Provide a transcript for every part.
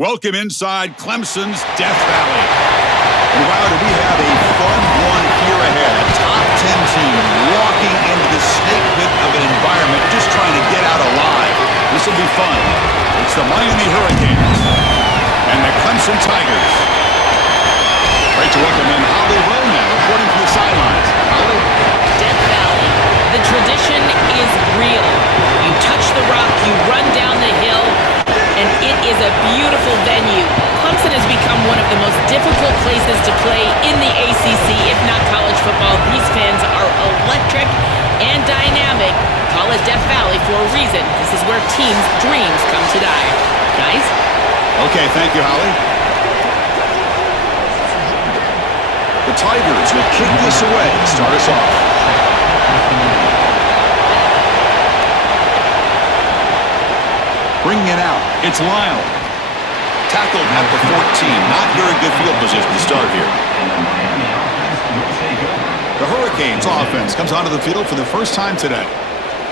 Welcome inside Clemson's Death Valley. And wow, do we have a fun one here ahead. A top 10 team walking into the snake pit of an environment just trying to get out alive. This will be fun. It's the Miami Hurricanes and the Clemson Tigers. Great to welcome in Holly Rona, reporting from the sidelines. Holly? Death Valley. The tradition is real. You touch the rock, you run down the hill, and it is a beautiful venue. Clemson has become one of the most difficult places to play in the ACC, if not college football. These fans are electric and dynamic. Call it Death Valley for a reason. This is where teams' dreams come to die. Guys? Okay, thank you, Holly. The Tigers will kick this away to start us off. Bringing it out, it's Lyle. Tackled at the 14. Not very good field position to start here. The Hurricanes offense comes onto the field for the first time today.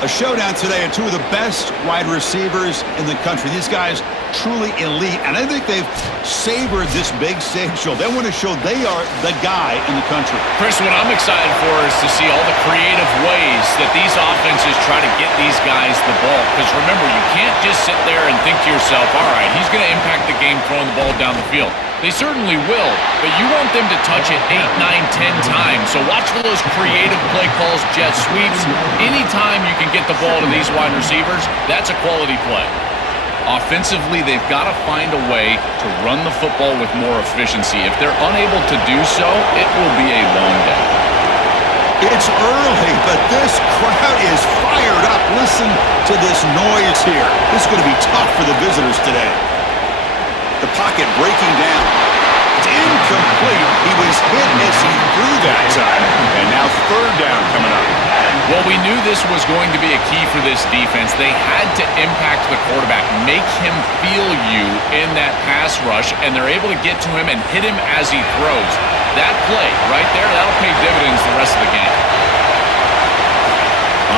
A showdown today of two of the best wide receivers in the country. These guys truly elite, and I think they've savored this big stage show. They want to show they are the guy in the country. Chris, what I'm excited for is to see all the creative ways that these offenses try to get these guys the ball. Because remember, you can't just sit there and think to yourself, all right, he's going to impact the game throwing the ball down the field. They certainly will, but you want them to touch it 8, 9, 10 times. So watch for those creative play calls, jet sweeps. Anytime you can get the ball to these wide receivers, that's a quality play. Offensively, they've got to find a way to run the football with more efficiency. If they're unable to do so, it will be a long day. It's early, but this crowd is fired up. Listen to this noise here. This is going to be tough for the visitors today. The pocket breaking down. It's incomplete. He was hit as he threw that time. And now third down coming up. Well, we knew this was going to be a key for this defense. They had to impact the quarterback, make him feel you in that pass rush, and they're able to get to him and hit him as he throws. That play right there, that'll pay dividends the rest of the game.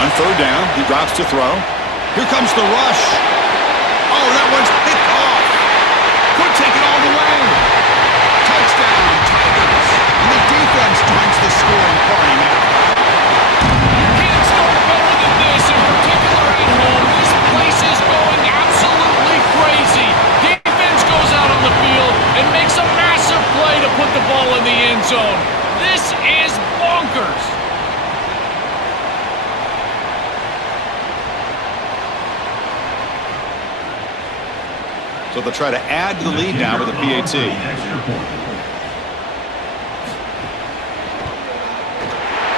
On third down, he drops to throw. Here comes the rush. Oh, that one's picked off. Could take it all the way. Touchdown, Tigers. And the defense joins the scoring party now. You can't start better than this, in particular at home. This place is going absolutely crazy. Defense goes out on the field and makes a massive play to put the ball in the end zone. This is bonkers. So they'll try to add to the lead now with a PAT.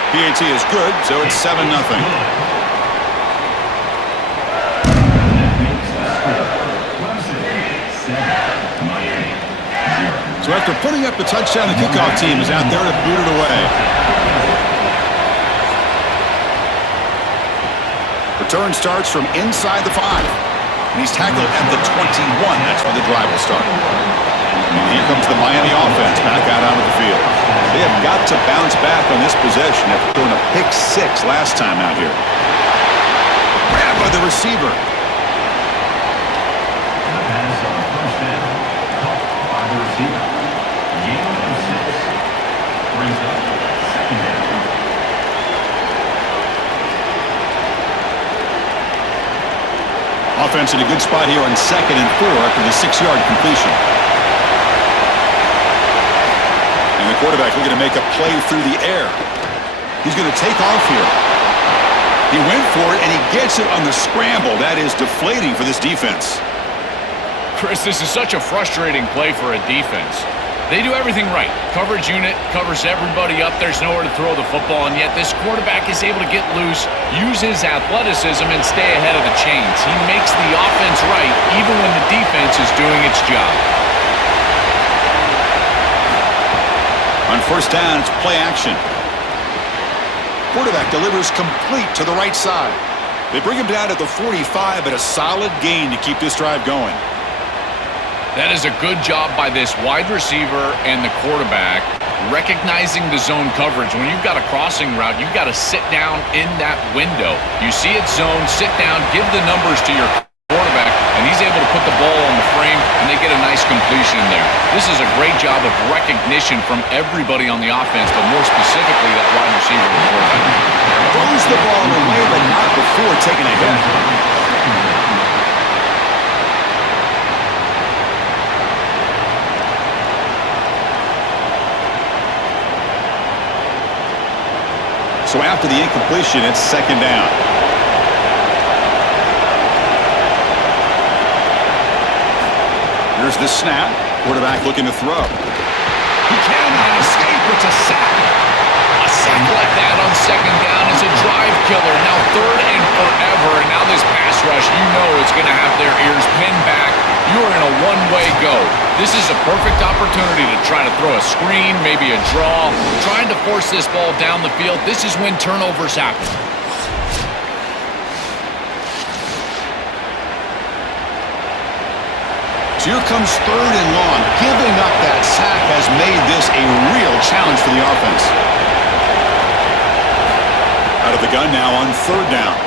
PAT is good, so it's 7-0. So after putting up the touchdown, the kickoff team is out there to boot it away. Return starts from inside the 5. And he's tackled at the 21. That's where the drive will start. And here comes the Miami offense back out onto the field. They have got to bounce back on this possession after throwing a pick 6 last time out here. Grabbed by the receiver. Offense in a good spot here on 2nd and 4 after the 6-yard completion. And the quarterback looking to make a play through the air. He's going to take off here. He went for it, and he gets it on the scramble. That is deflating for this defense. Chris, this is such a frustrating play for a defense. They do everything right. Coverage unit covers everybody up. There's nowhere to throw the football, and yet this quarterback is able to get loose, use his athleticism, and stay ahead of the chains. He makes the offense right, even when the defense is doing its job. On first down, it's play action. Quarterback delivers complete to the right side. They bring him down at the 45, but a solid gain to keep this drive going. That is a good job by this wide receiver and the quarterback recognizing the zone coverage. When you've got a crossing route, you've got to sit down in that window. You see it zone, sit down, give the numbers to your quarterback, and he's able to put the ball on the frame, and they get a nice This is a great job of recognition from everybody on the offense, but more specifically that wide receiver and quarterback. Throws the ball away, but not before taking a hit. So after the incompletion, it's second down. Here's the snap. Quarterback looking to throw. He cannot escape. It's a sack. A sack like that on second down is a drive killer. Now third and forever. And now this pass rush, you know it's going to have their ears pinned back. You are in a one-way go. This is a perfect opportunity to try to throw a screen, maybe a draw, trying to force this ball down the field. This is when turnovers happen. So here comes third and long. Giving up that sack has made this a real challenge for the offense. Out of the gun now on third down.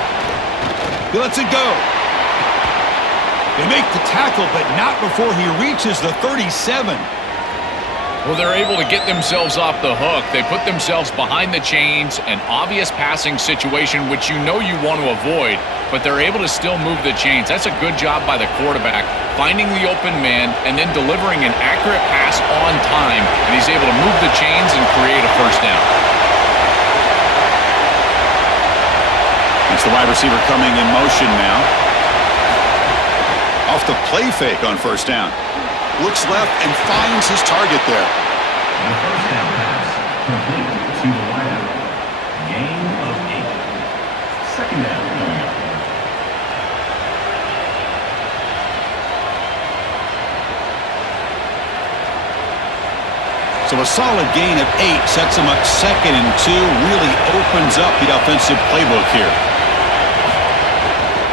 He lets it go. They make the tackle, but not before he reaches the 37. Well, they're able to get themselves off the hook. They put themselves behind the chains, an obvious passing situation, which you know you want to avoid, but they're able to still move the chains. That's a good job by the quarterback, finding the open man and then delivering an accurate pass on time, and he's able to move the chains and create a first down. It's the wide receiver coming in motion now. Off the play fake on first down. Looks left and finds his target there. The first down pass complete to the wideout. Gain of 8. Second down coming up. So a solid gain of 8 sets him up second and 2. Really opens up the offensive playbook here.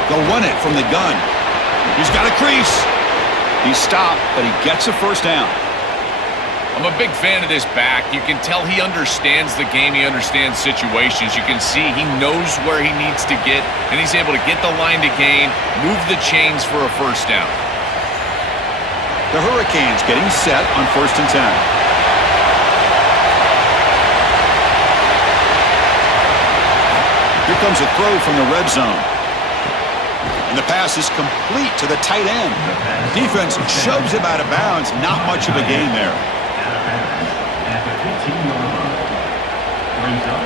They'll run it from the gun. He's got a crease. He stopped, but he gets a first down. I'm a big fan of this back. You can tell he understands the game. He understands situations. You can see he knows where he needs to get, and he's able to get the line to gain, move the chains for a first down. The Hurricanes getting set on first and 10. Here comes a throw from the red zone. And the pass is complete to the tight end. Defense shoves him out of bounds. Not much of a gain there. At the 15-yard line. Brings up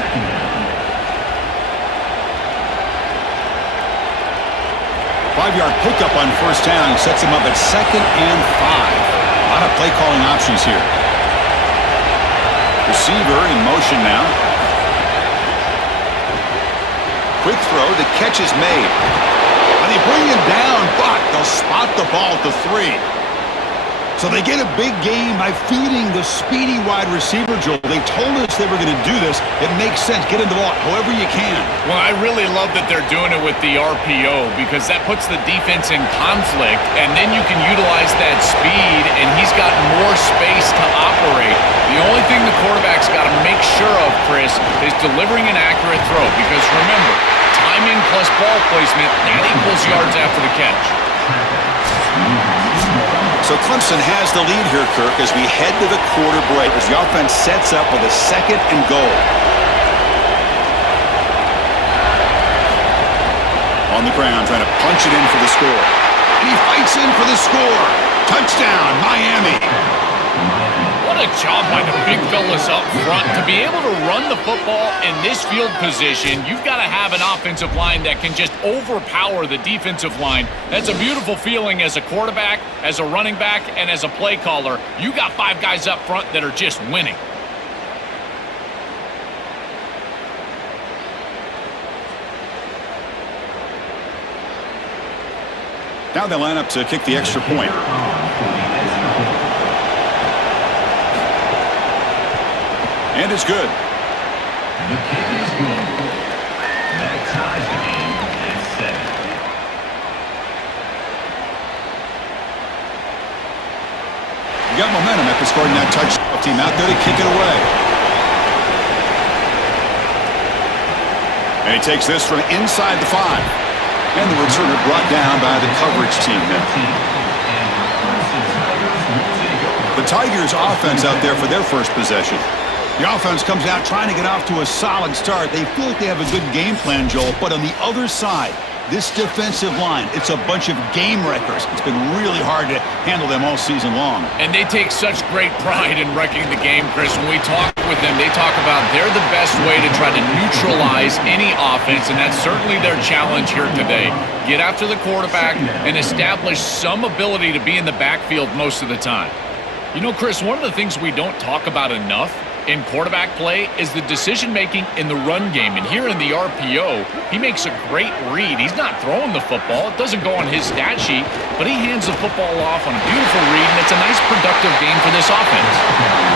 second down. 5-yard pickup on first down sets him up at second and 5. A lot of play calling options here. Receiver in motion now. Quick throw. The catch is made. And they bring him down, but they'll spot the ball at the 3. So they get a big gain by feeding the speedy wide receiver, Joel. They told us they were going to do this. It makes sense. Get him the ball however you can. Well, I really love that they're doing it with the RPO because that puts the defense in conflict, and then you can utilize that speed, and he's got more space to operate. The only thing the quarterback's got to make sure of, Chris, is delivering an accurate throw because remember, timing plus ball placement, that equals yards after the catch. So Clemson has the lead here, Kirk, as we head to the quarter break, as the offense sets up with a second and goal. On the ground, trying to punch it in for the score. And he fights in for the score. Touchdown, Miami. What a job by the big fellas up front. To be able to run the football in this field position, you've got to have an offensive line that can just overpower the defensive line. That's a beautiful feeling as a quarterback, as a running back, and as a play caller. You got 5 guys up front that are just winning. Now they line up to kick the extra point. And it's good. The kick is good. That ties the game at 7. You got momentum after scoring that touchdown. Team out there to kick it away. And he takes this from inside the 5. And the returner brought down by the coverage team there. Tigers offense out there for their first possession. The offense comes out trying to get off to a solid start. They feel like they have a good game plan, Joel, but on the other side, this defensive line, it's a bunch of game wreckers. It's been really hard to handle them all season long. And they take such great pride in wrecking the game, Chris. When we talk with them, they talk about they're the best way to try to neutralize any offense, and that's certainly their challenge here today. Get after the quarterback and establish some ability to be in the backfield most of the time. You know, Chris, one of the things we don't talk about enough in quarterback play is the decision-making in the run game. And here in the RPO, he makes a great read. He's not throwing the football. It doesn't go on his stat sheet, but he hands the football off on a beautiful read, and it's a nice productive game for this offense.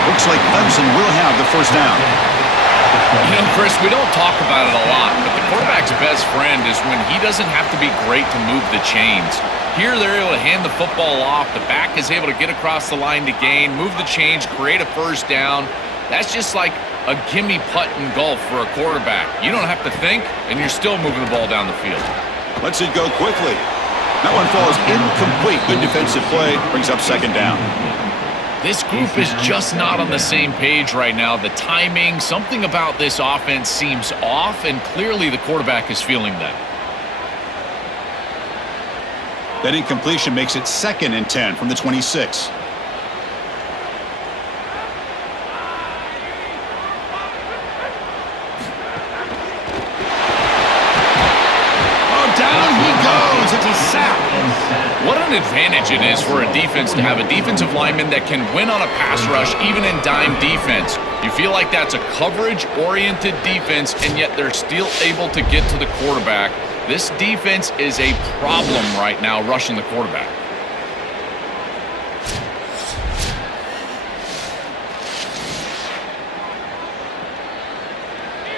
Looks like Clemson will have the first down. You know, Chris, we don't talk about it a lot, but the quarterback's best friend is when he doesn't have to be great to move the chains. Here, they're able to hand the football off. The back is able to get across the line to gain, move the chains, create a first down. That's just like a gimme putt in golf for a quarterback. You don't have to think, and you're still moving the ball down the field. Lets it go quickly. That one falls incomplete. Good defensive play. Brings up second down. This group is just not on the same page right now. The timing, something about this offense seems off, and clearly the quarterback is feeling that. That incompletion makes it 2nd and 10 from the 26. It's a sack. What an advantage it is for a defense to have a defensive lineman that can win on a pass rush, even in dime defense. You feel like that's a coverage-oriented defense, and yet they're still able to get to the quarterback. This defense is a problem right now, rushing the quarterback.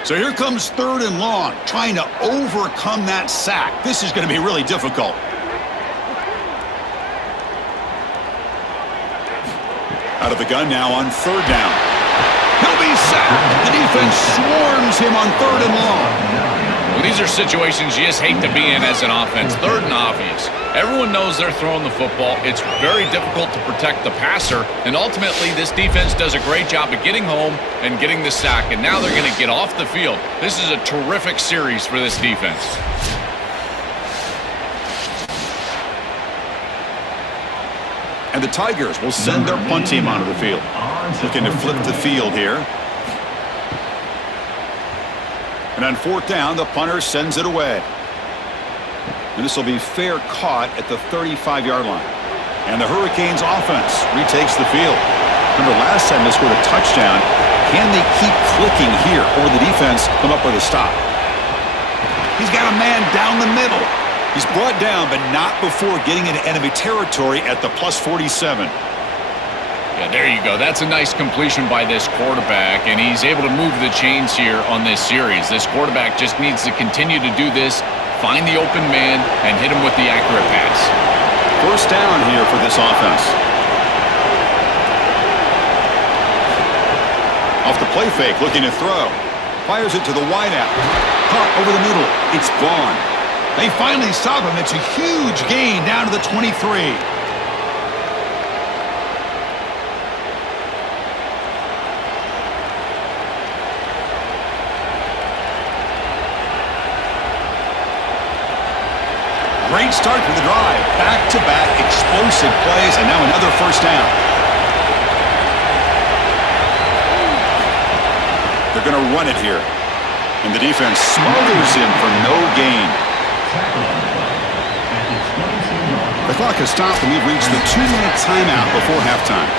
So here comes 3rd and long, trying to overcome that sack. This is going to be really difficult. Out of the gun now on 3rd down. He'll be sacked. The defense swarms him on 3rd and long. Well, these are situations you just hate to be in as an offense. 3rd and obvious. Everyone knows they're throwing the football. It's very difficult to protect the passer, and ultimately this defense does a great job of getting home and getting the sack, and now they're going to get off the field. This is a terrific series for this defense. And the Tigers will send their punt team onto the field. Looking to flip the field here. And on 4th down, the punter sends it away. And this will be fair caught at the 35-yard line. And the Hurricanes offense retakes the field. Remember last time they scored a touchdown. Can they keep clicking here, or will the defense come up with a stop? He's got a man down the middle. He's brought down, but not before getting into enemy territory at the plus 47. Yeah, there you go. That's a nice completion by this quarterback, and he's able to move the chains here on this series. This quarterback just needs to continue to do this, find the open man, and hit him with the accurate pass. First down here for this offense. Off the play fake, looking to throw. Fires it to the wideout. Caught over the middle. It's Vaughn. They finally stop him. It's a huge gain down to the 23. Great start to the drive. Back-to-back explosive plays, and now another first down. They're going to run it here. And the defense smothers him for no gain. The clock has stopped, and we've reached the 2-minute timeout before halftime.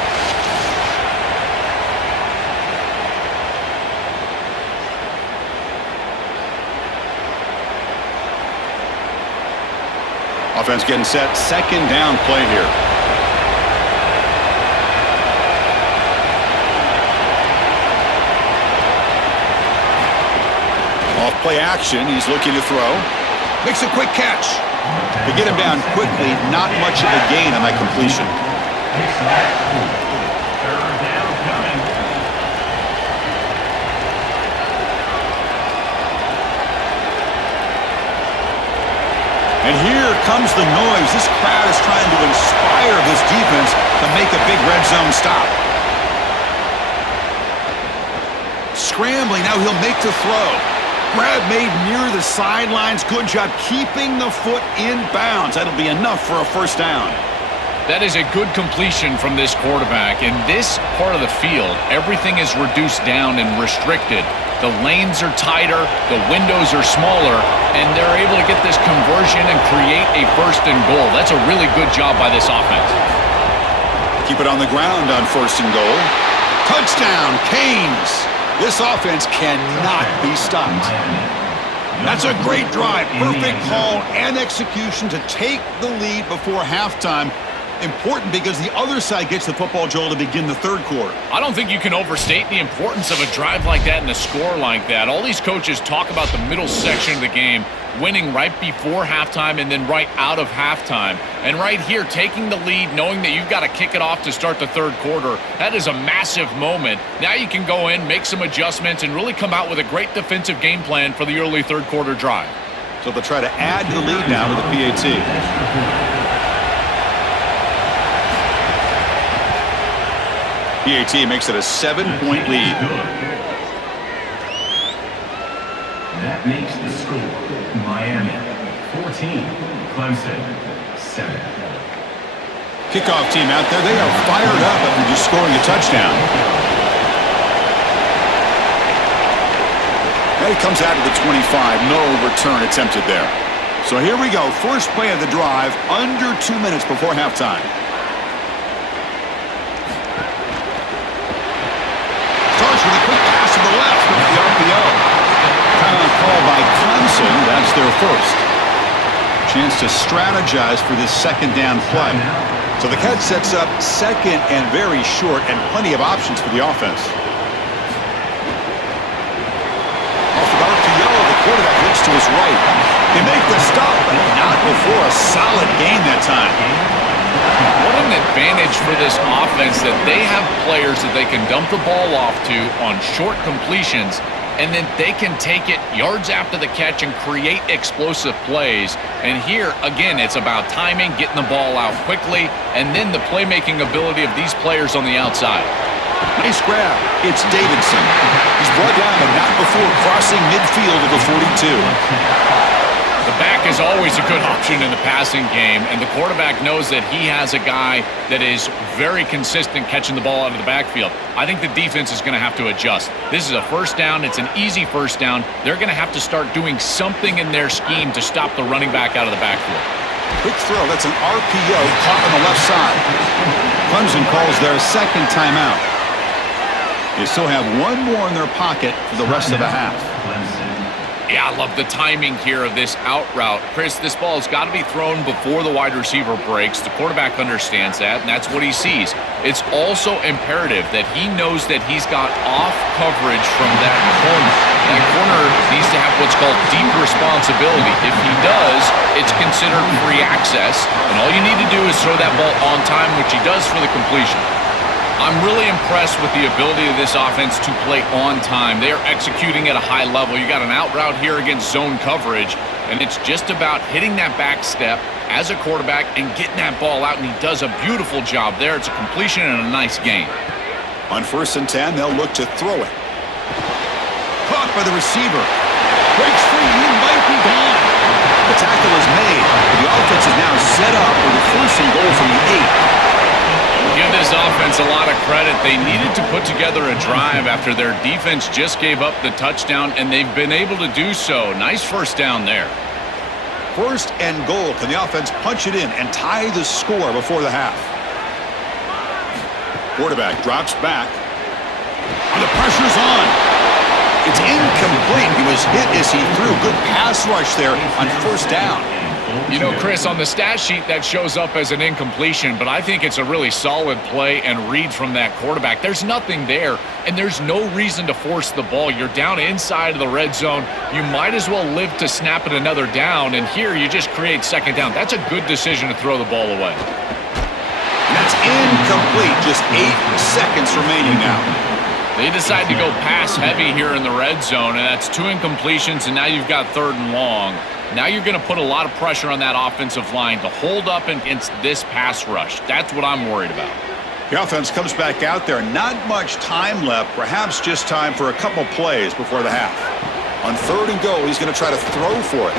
Offense getting set. 2nd down play here. Off play action. He's looking to throw. Makes a quick catch. To get him down quickly, not much of a gain on that completion. And here comes the noise. This crowd is trying to inspire this defense to make a big red zone stop. Scrambling, now he'll make the throw. Grab made near the sidelines. Good job keeping the foot in bounds. That'll be enough for a first down. That is a good completion from this quarterback. In this part of the field, everything is reduced down and restricted. The lanes are tighter, the windows are smaller, and they're able to get this conversion and create a first and goal. That's a really good job by this offense. Keep it on the ground on first and goal. Touchdown, Canes. This offense cannot be stopped. That's a great drive. Perfect call and execution to take the lead before halftime. Important because the other side gets the football, Joel, to begin the third quarter. I don't think you can overstate the importance of a drive like that and a score like that. All these coaches talk about the middle section of the game, winning right before halftime and then right out of halftime. And right here, taking the lead, knowing that you've got to kick it off to start the third quarter, that is a massive moment. Now you can go in, make some adjustments, and really come out with a great defensive game plan for the early third quarter drive. So they'll try to add to the lead now with the PAT. PAT makes it a 7-point lead. That makes the score Miami 14, Clemson 7. Kickoff team out there, they are fired up after just scoring a touchdown. And he comes out to the 25, no return attempted there. So here we go, first play of the drive, under 2 minutes before halftime. Starts with a quick pass to the left with the RPO. Timeout call by Clemson, that's their first. Chance to strategize for this second down play. So the catch sets up second and very short and plenty of options for the offense. Off the RPO, the quarterback looks to his right. They make the stop, but not before a solid gain that time. What an advantage for this offense that they have players that they can dump the ball off to on short completions, and then they can take it yards after the catch and create explosive plays. And here, again, it's about timing, getting the ball out quickly, and then the playmaking ability of these players on the outside. Nice grab. It's Davidson. He's brought down, but not before crossing midfield of the 42. The back is always a good option in the passing game, and the quarterback knows that he has a guy that is very consistent catching the ball out of the backfield. I think the defense is going to have to adjust. This is a first down. It's an easy first down. They're going to have to start doing something in their scheme to stop the running back out of the backfield. Quick throw. That's an RPO caught on the left side. Clemson calls their second timeout. They still have one more in their pocket for the rest of the half. Yeah, I love the timing here of this out route. Chris, this ball has got to be thrown before the wide receiver breaks. The quarterback understands that, and that's what he sees. It's also imperative that he knows that he's got off coverage from that corner. That corner needs to have what's called deep responsibility. If he does, it's considered free access, and all you need to do is throw that ball on time, which he does for the completion. I'm really impressed with the ability of this offense to play on time. They are executing at a high level. You got an out route here against zone coverage, and it's just about hitting that back step as a quarterback and getting that ball out, and he does a beautiful job there. It's a completion and a nice gain. On 1st and 10, they'll look to throw it. Caught by the receiver. Breaks free, he might be gone. The tackle is made. The offense is now set up with a 1st and goal from the 8. Give this offense a lot of credit. They needed to put together a drive after their defense just gave up the touchdown, and they've been able to do so. Nice first down there. 1st and goal. Can the offense punch it in and tie the score before the half? Quarterback drops back. And the pressure's on. It's incomplete. He was hit as he threw. Good pass rush there on 1st down. You know, Chris, on the stat sheet that shows up as an incompletion, but I think it's a really solid play and read from that quarterback. There's nothing there, and there's no reason to force the ball. You're down inside of the red zone. You might as well live to snap it another down, and here you just create second down. That's a good decision to throw the ball away. And that's incomplete. Just 8 seconds remaining now. They decide to go pass heavy here in the red zone, and that's 2 incompletions, and now you've got 3rd and long. Now you're going to put a lot of pressure on that offensive line to hold up against this pass rush. That's what I'm worried about. The offense comes back out there. Not much time left. Perhaps just time for a couple plays before the half. On 3rd and goal, he's going to try to throw for it.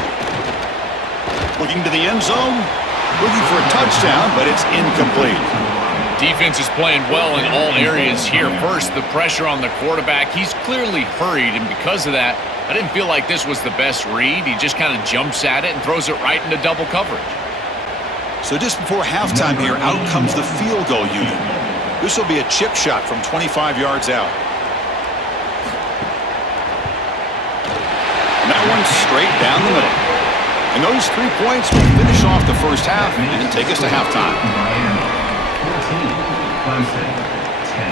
Looking to the end zone. Looking for a touchdown, but it's incomplete. Defense is playing well in all areas here. First, the pressure on the quarterback. He's clearly hurried, and because of that, I didn't feel like this was the best read. He just kind of jumps at it and throws it right into double coverage. So just before halftime here, out comes the field goal unit. This will be a chip shot from 25 yards out. And that one's straight down the middle. And those 3 points will finish off the first half and take us to halftime. Miami 14, Clemson 10.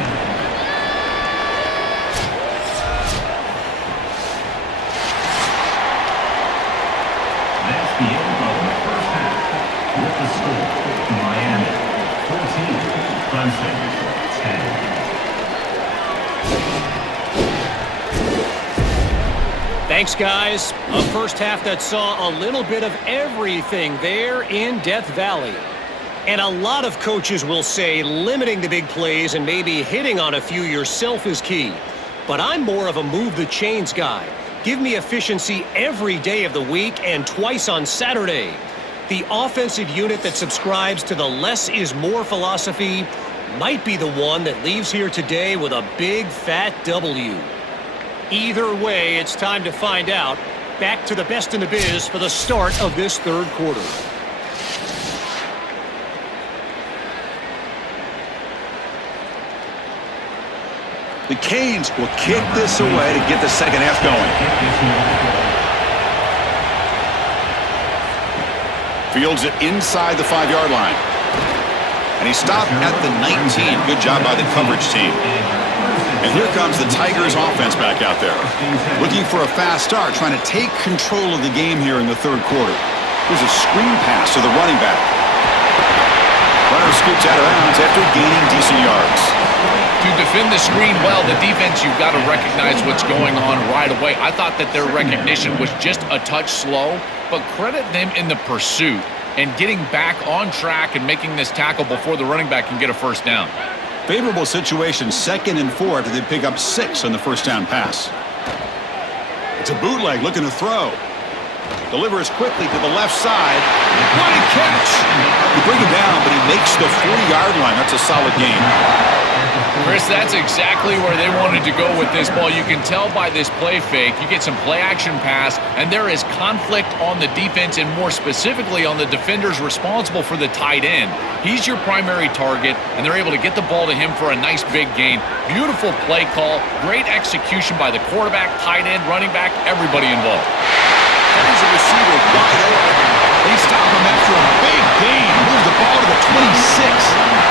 That's the end of the first half. With the score, Miami 14, Clemson 10. Thanks, guys. A first half that saw a little bit of everything there in Death Valley. And a lot of coaches will say limiting the big plays and maybe hitting on a few yourself is key. But I'm more of a move the chains guy. Give me efficiency every day of the week and twice on Saturday. The offensive unit that subscribes to the less is more philosophy might be the one that leaves here today with a big fat W. Either way, it's time to find out. Back to the best in the biz for the start of this 3rd quarter. The Canes will kick this away to get the second half going. Fields it inside the 5-yard line. And he stopped at the 19. Good job by the coverage team. And here comes the Tigers offense back out there. Looking for a fast start, trying to take control of the game here in the 3rd quarter. Here's a screen pass to the running back. Runner scoops out of bounds after gaining decent yards. To defend the screen well, the defense, you've got to recognize what's going on right away. I thought that their recognition was just a touch slow, but credit them in the pursuit and getting back on track and making this tackle before the running back can get a first down. Favorable situation, 2nd and 4 after they pick up 6 on the first down pass. It's a bootleg looking to throw. Delivers quickly to the left side. What a catch! You bring him down, but he makes the 40-yard line. That's a solid gain. Chris, that's exactly where they wanted to go with this ball. You can tell by this play fake. You get some play-action pass, and there is conflict on the defense and more specifically on the defenders responsible for the tight end. He's your primary target, and they're able to get the ball to him for a nice big gain. Beautiful play call, great execution by the quarterback, tight end, running back, everybody involved. There's a receiver wide open. They stop him after a big gain. Moves the ball to the 26.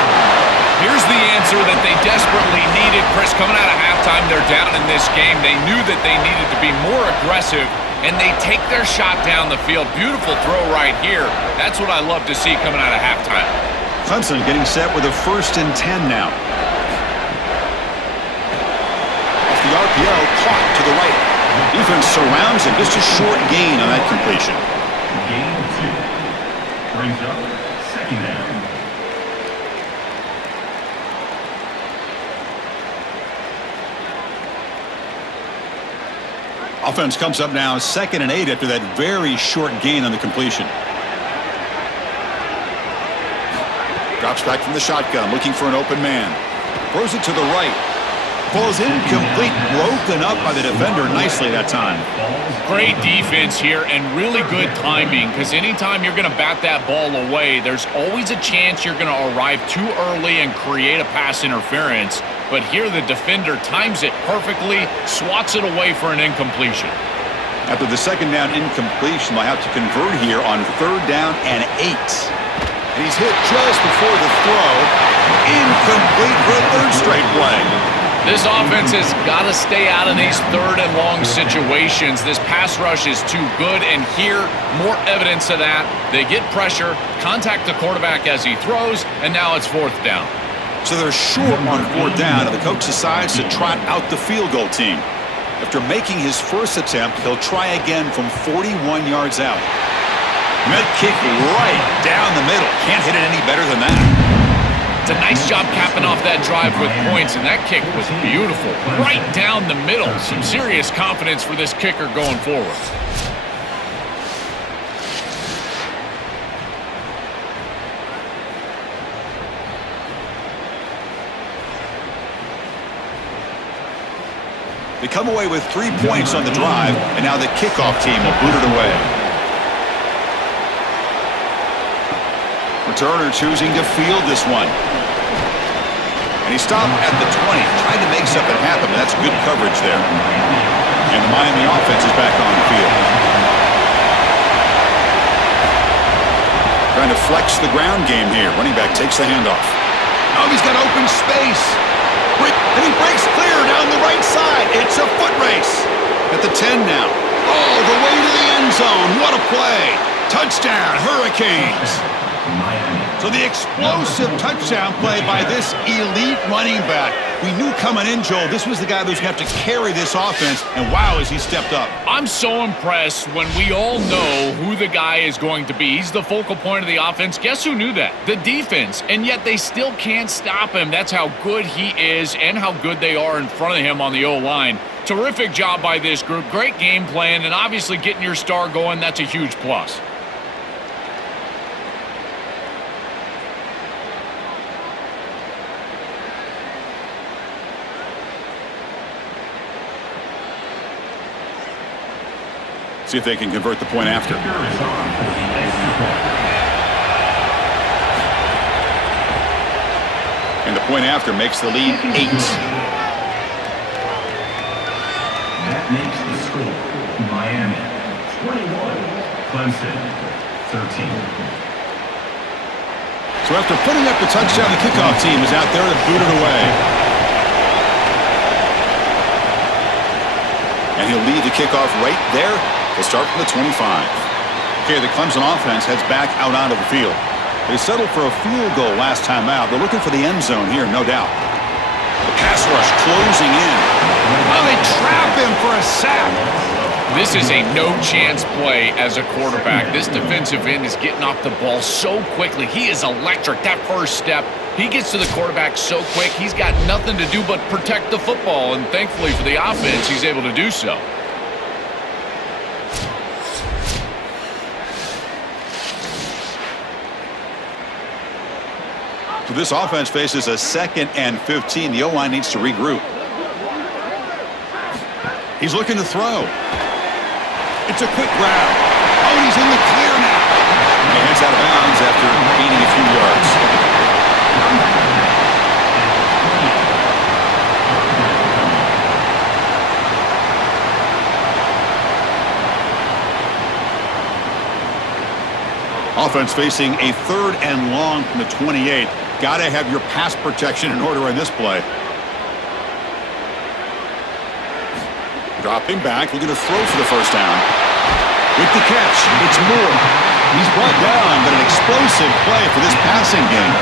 Here's the answer that they desperately needed, Chris. Coming out of halftime, they're down in this game. They knew that they needed to be more aggressive, and they take their shot down the field. Beautiful throw right here. That's what I love to see coming out of halftime. Clemson getting set with a 1st and 10 now. Off the RPO, caught to the right. Defense surrounds him. Just a short gain on that completion. Gain 2. Brings up 2nd down. Offense comes up now 2nd and 8 after that very short gain on the completion. Drops back from the shotgun, looking for an open man. Throws it to the right. Falls incomplete, broken up by the defender nicely that time. Great defense here and really good timing, because anytime you're going to bat that ball away, there's always a chance you're going to arrive too early and create a pass interference. But here the defender times it perfectly, swats it away for an incompletion. After the 2nd down incompletion, they'll have to convert here on 3rd down and 8. And he's hit just before the throw. Incomplete for a 3rd straight play. This offense has got to stay out of these 3rd and long situations. This pass rush is too good, and here, more evidence of that. They get pressure, contact the quarterback as he throws, and now it's 4th down. So they're short on 4th down, and the coach decides to trot out the field goal team. After making his first attempt, he'll try again from 41 yards out. Med kick right down the middle. Can't hit it any better than that. It's a nice job capping off that drive with points, and that kick was beautiful. Right down the middle. Some serious confidence for this kicker going forward. They come away with 3 points on the drive, and now the kickoff team will boot it away. Returner choosing to field this one. And he stopped at the 20, trying to make something happen. That's good coverage there. And the Miami offense is back on the field. Trying to flex the ground game here. Running back takes the handoff. Oh, he's got open space. And he breaks clear down the right side. It's a foot race. At the 10 now. All the way to the end zone. What a play. Touchdown, Hurricanes. So the explosive touchdown play by this elite running back. We knew coming in, Joel, this was the guy who's going to have to carry this offense, and wow, has he stepped up. I'm so impressed when we all know who the guy is going to be. He's the focal point of the offense. Guess who knew that? The defense, and yet they still can't stop him. That's how good he is and how good they are in front of him on the O-line. Terrific job by this group. Great game plan, and obviously getting your star going, that's a huge plus. See if they can convert the point after. And the point after makes the lead 8. That makes the score Miami 21, Clemson 13. So after putting up the touchdown, the kickoff team is out there to boot it away. And he'll lead the kickoff right there. They'll start from the 25. Okay, the Clemson offense heads back out onto the field. They settled for a field goal last time out. They're looking for the end zone here, no doubt. The pass rush closing in. Oh, they trap him for a sack. This is a no-chance play as a quarterback. This defensive end is getting off the ball so quickly. He is electric. That first step, he gets to the quarterback so quick. He's got nothing to do but protect the football, and thankfully for the offense, he's able to do so. So this offense faces a 2nd and 15. The O-line needs to regroup. He's looking to throw. It's a quick grab. Oh, and he's in the clear now. And he heads out of bounds after gaining a few yards. Offense facing a 3rd and long from the 28. Got to have your pass protection in order in this play. Dropping back, looking to throw for the first down. With the catch, it's Moore. He's brought down, but an explosive play for this passing game.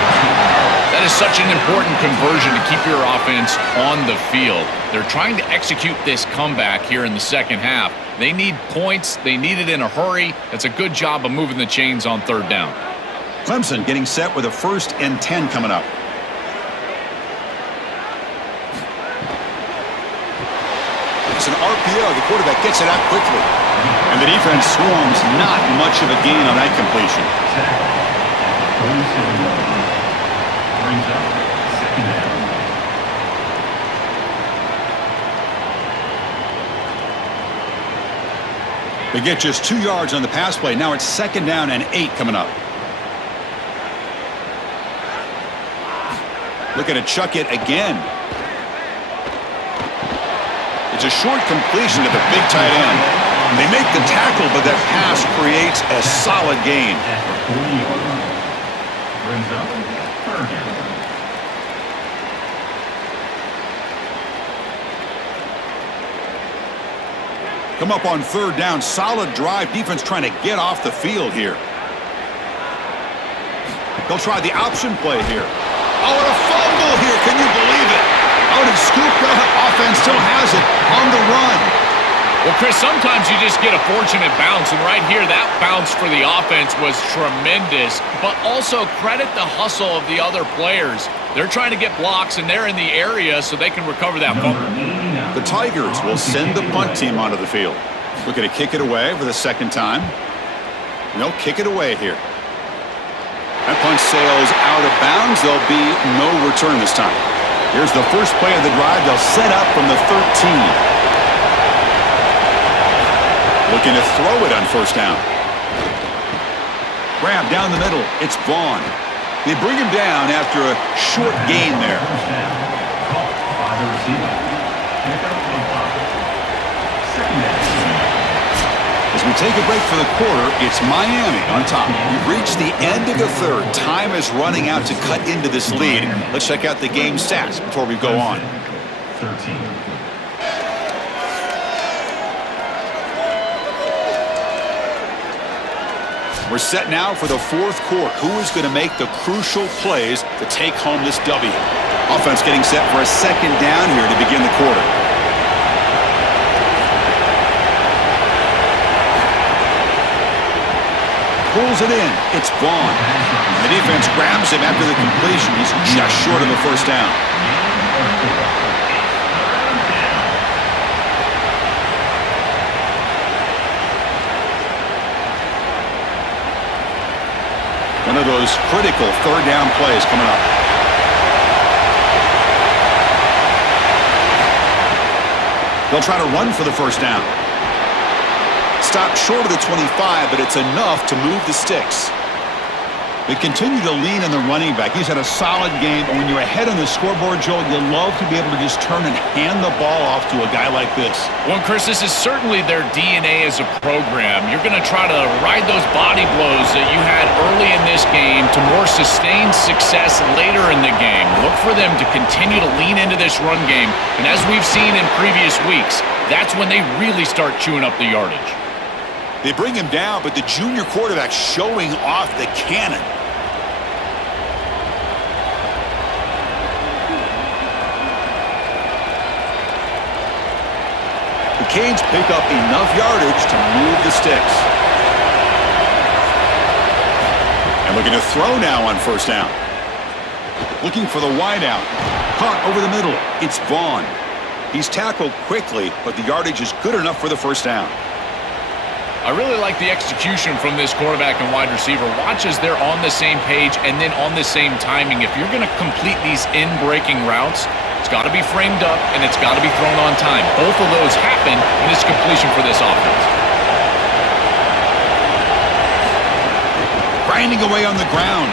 That is such an important conversion to keep your offense on the field. They're trying to execute this comeback here in the second half. They need points. They need it in a hurry. That's a good job of moving the chains on 3rd down. Clemson getting set with a 1st and 10 coming up. It's an RPO. The quarterback gets it out quickly. And the defense swarms. Not much of a gain on that completion. Brings up 2nd down. They get just 2 yards on the pass play. Now it's 2nd down and 8 coming up. Looking to chuck it again. It's a short completion to the big tight end. They make the tackle, but that pass creates a solid gain. Brings up 3rd down. Come up on 3rd down. Solid drive. Defense trying to get off the field here. They'll try the option play here. Oh, and a fumble here. Can you believe it? Oh, and it's scooped up. Offense still has it on the run. Well, Chris, sometimes you just get a fortunate bounce, and right here, that bounce for the offense was tremendous, but also credit the hustle of the other players. They're trying to get blocks, and they're in the area so they can recover that fumble. The Tigers will send the punt team onto the field. Looking to kick it away for the second time. And they'll kick it away here. That punt sails out of bounds. There'll be no return this time. Here's the first play of the drive. They'll set up from the 13. Looking to throw it on first down. Grab down the middle. It's Vaughn. They bring him down after a short gain there. First down. Caught by the receiver. Pick up on 5. Second down. As we take a break for the quarter, it's Miami on top. We've reached the end of the third. Time is running out to cut into this lead. Let's check out the game stats before we go on. 13. We're set now for the fourth quarter. Who is going to make the crucial plays to take home this W? Offense getting set for a second down here to begin the quarter. Pulls it in. It's Vaughn. The defense grabs him after the completion. He's just short of a first down. One of those critical third down plays coming up. They'll try to run for the first down. Stopped short of the 25, but it's enough to move the sticks. They continue to lean on the running back. He's had a solid game, and when you're ahead on the scoreboard, Joel, you love to be able to just turn and hand the ball off to a guy like this. Well, Chris, this is certainly their DNA as a program. You're going to try to ride those body blows that you had early in this game to more sustained success later in the game. Look for them to continue to lean into this run game, and as we've seen in previous weeks, that's when they really start chewing up the yardage. They bring him down, but the junior quarterback showing off the cannon. The Canes pick up enough yardage to move the sticks. And looking to throw now on first down. Looking for the wideout. Caught over the middle. It's Vaughn. He's tackled quickly, but the yardage is good enough for the first down. I really like the execution from this quarterback and wide receiver. Watch as they're on the same page and then on the same timing. If you're going to complete these in-breaking routes, it's got to be framed up and it's got to be thrown on time. Both of those happen in this completion for this offense. Grinding away on the ground.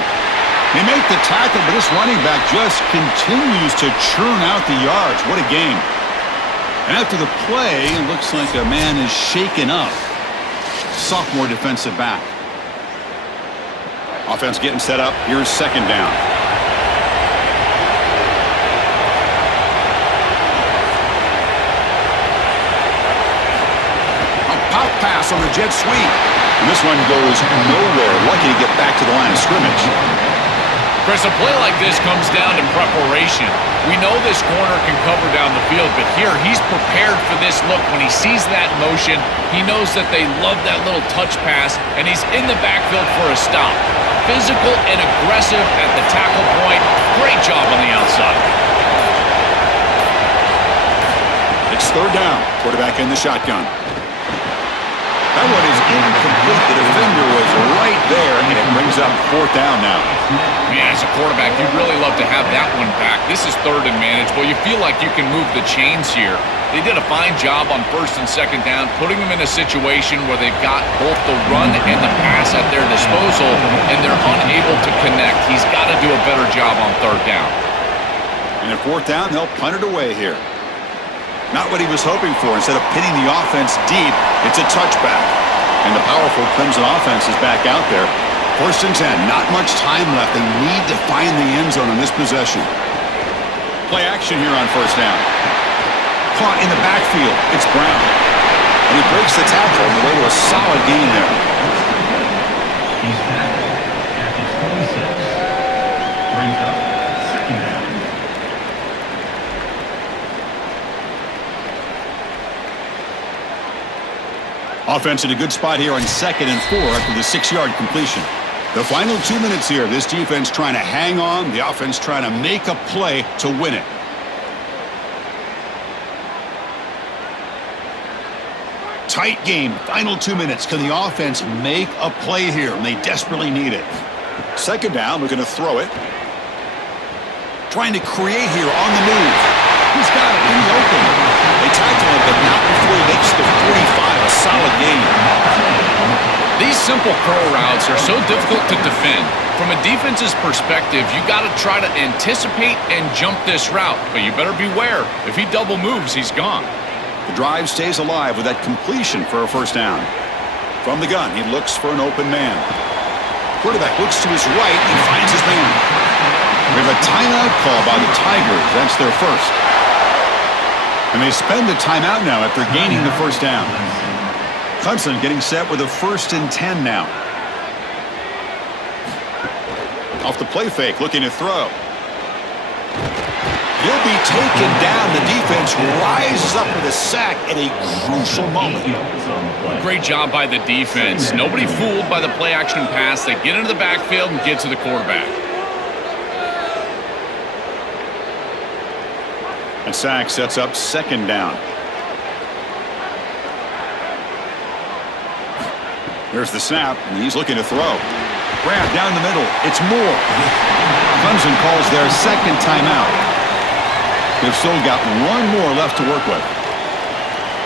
They make the tackle, but this running back just continues to churn out the yards. What a game. And after the play, it looks like a man is shaken up. Sophomore defensive back. Offense getting set up. Here's second down. A pop pass on the jet sweep. And this one goes nowhere. Lucky to get back to the line of scrimmage. Chris, a play like this comes down to preparation. We know this corner can cover down the field, but here he's prepared for this look. When he sees that motion, he knows that they love that little touch pass, and he's in the backfield for a stop. Physical and aggressive at the tackle point. Great job on the outside. It's third down. Quarterback in the shotgun. That one is incomplete. The defender was right there, and it brings up fourth down now. Man, as a quarterback, you'd really love to have that one back. This is third and manageable. You feel like you can move the chains here. They did a fine job on first and second down, putting them in a situation where they've got both the run and the pass at their disposal, and they're unable to connect. He's got to do a better job on third down. And at fourth down, they'll punt it away here. Not what he was hoping for. Instead of pinning the offense deep, it's a touchback. And the powerful Clemson offense is back out there. First and 10, not much time left. They need to find the end zone on this possession. Play action here on first down. Caught in the backfield. It's Brown. And he breaks the tackle on the way to a solid gain there. He's tackled at the 26. Brings up second down. Offense in a good spot here on 2nd and 4 after the 6-yard completion. The final 2 minutes here. This defense trying to hang on. The offense trying to make a play to win it. Tight game. Final 2 minutes. Can the offense make a play here? And they desperately need it. 2nd down. Looking to throw it. Trying to create here on the move. He's got it in the open. They tackle him, but not before he makes the 45. A solid game. These simple curl routes are so difficult to defend. From a defense's perspective, you got to try to anticipate and jump this route, but you better beware. If he double moves, he's gone. The drive stays alive with that completion for a 1st down. From the gun, he looks for an open man. Quarterback looks to his right and finds his man. We have a timeout call by the Tigers. That's their 1st. And they spend the timeout now after gaining the 1st down. Clemson getting set with a 1st and 10 now. Off the play fake, looking to throw. He'll be taken down. The defense rises up with a sack at a crucial moment. Great job by the defense. Nobody fooled by the play-action pass. They get into the backfield and get to the quarterback. A sack sets up 2nd down. There's the snap, and he's looking to throw. Grab down the middle. It's Moore. Clemson calls their 2nd timeout. They've still got 1 more left to work with.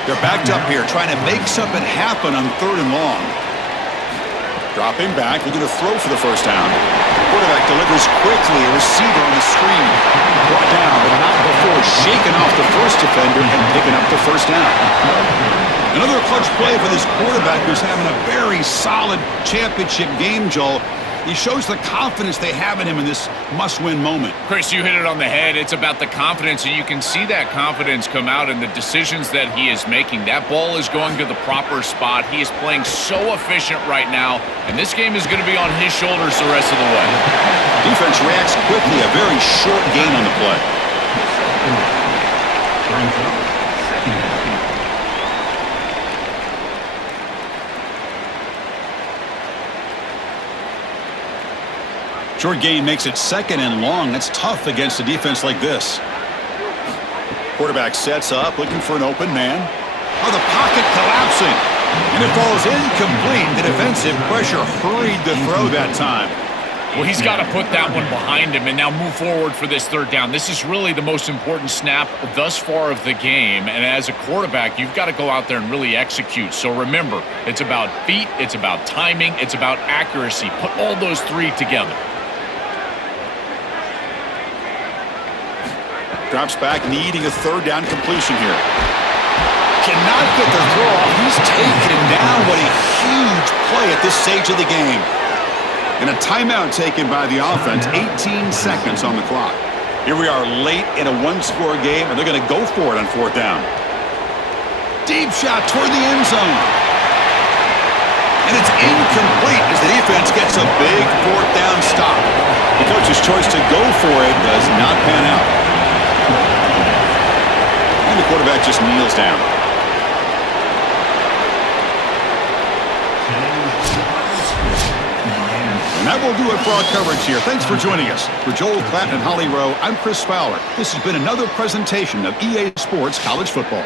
They're backed up here, trying to make something happen on 3rd and long. Dropping back, looking to throw for the 1st down. Quarterback delivers quickly, a receiver on the screen. Brought down, but not before shaking off the 1st defender and picking up the 1st down. Another clutch play for this quarterback who's having a very solid championship game, Joel. He shows the confidence they have in him in this must-win moment. Chris, you hit it on the head. It's about the confidence, and you can see that confidence come out in the decisions that he is making. That ball is going to the proper spot. He is playing so efficient right now, and this game is going to be on his shoulders the rest of the way. Defense reacts quickly. A very short gain on the play. Short gain makes it 2nd and long. That's tough against a defense like this. Quarterback sets up, looking for an open man. Oh, the pocket collapsing. And it falls incomplete. The defensive pressure hurried the throw that time. Well, he's got to put that one behind him and now move forward for this 3rd down. This is really the most important snap thus far of the game. And as a quarterback, you've got to go out there and really execute. So remember, it's about feet, it's about timing, it's about accuracy. Put all those 3 together. Drops back, needing a 3rd down completion here. Cannot get the throw off. He's taken down. What a huge play at this stage of the game. And a timeout taken by the offense. 18 seconds on the clock. Here we are late in a 1-score game, and they're going to go for it on 4th down. Deep shot toward the end zone. And it's incomplete as the defense gets a big 4th down stop. The coach's choice to go for it does not pan out. And the quarterback just kneels down. And that will do it for our coverage here. Thanks for joining us. For Joel Klatt and Holly Rowe, I'm Chris Fowler. This has been another presentation of EA Sports College Football.